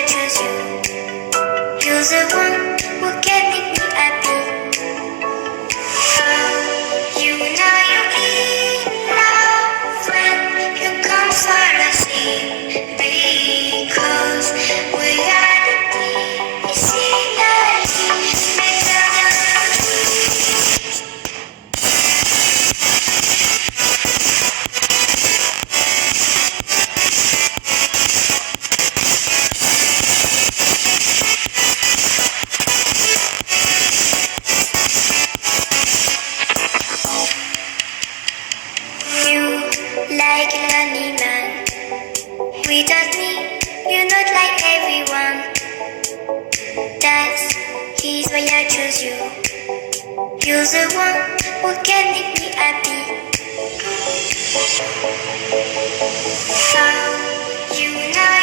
I choose you. You're the one who can make me happy. You know you're in love when you come for the sea, because we are the synergy. You like an animal. Without me, you're not like everyone. That is why I choose you. You're the one who can make me happy. You know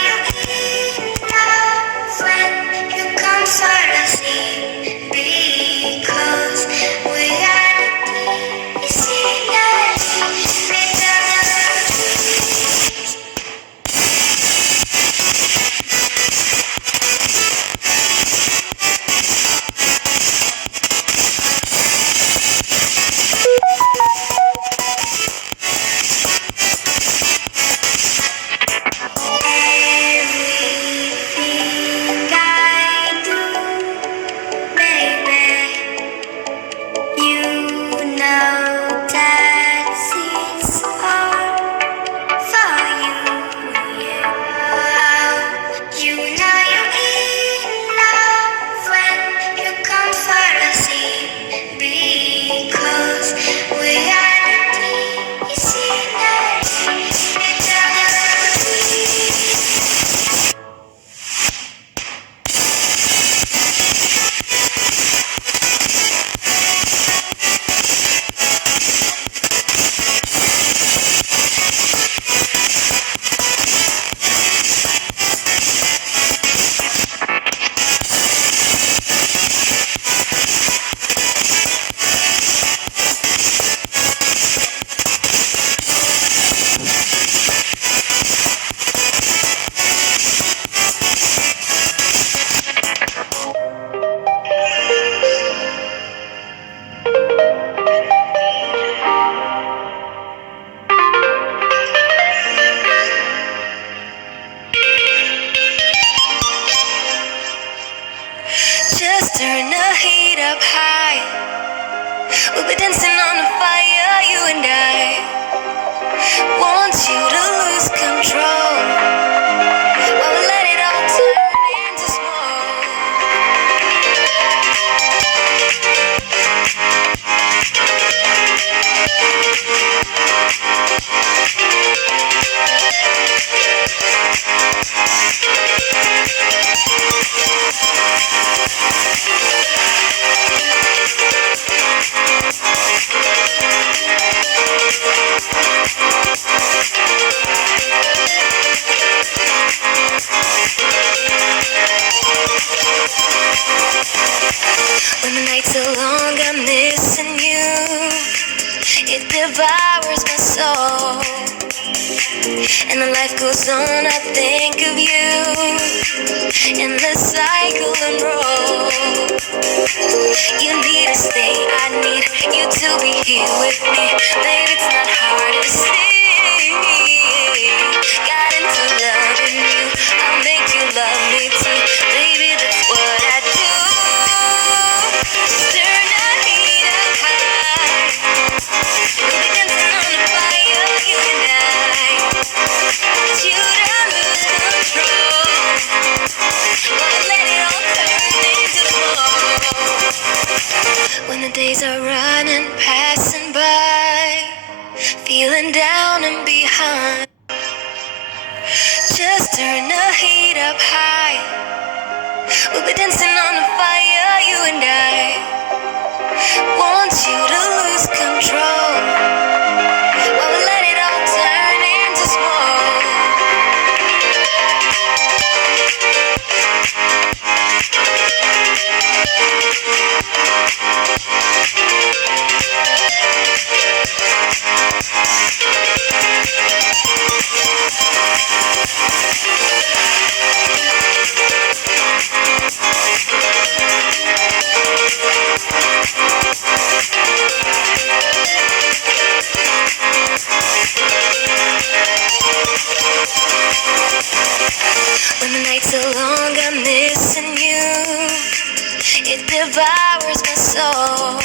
you're in love when you come for the sea, because we are the synergy. Everything I do, baby, you know that it's all for you, yeah. You know you're in love when you come for the sea, because we are the synergy. Just turn the heat up high. We'll be dancing on the fire, you and I. Want you to lose control while we let it all turn into when the nights are long, I'm missing you. It devours my soul, and the life goes on, I think of you, and the cycle unroll. You need to stay, I need you to be here with me. Baby, it's not hard to see. Got into loving you, I'll make you love me too. Baby, that's what I do. Just turn the heat up high. We'll be dancing on the fire, you and I. Want you to lose control while we let it all turn into smoke. When the days are running, passing by, feeling down and behind. Just turn the heat up high. We'll be dancing on the fire, you and I. Want you to lose control while we let it all turn into smoke. When the nights are long, I'm missing you. It devours my soul.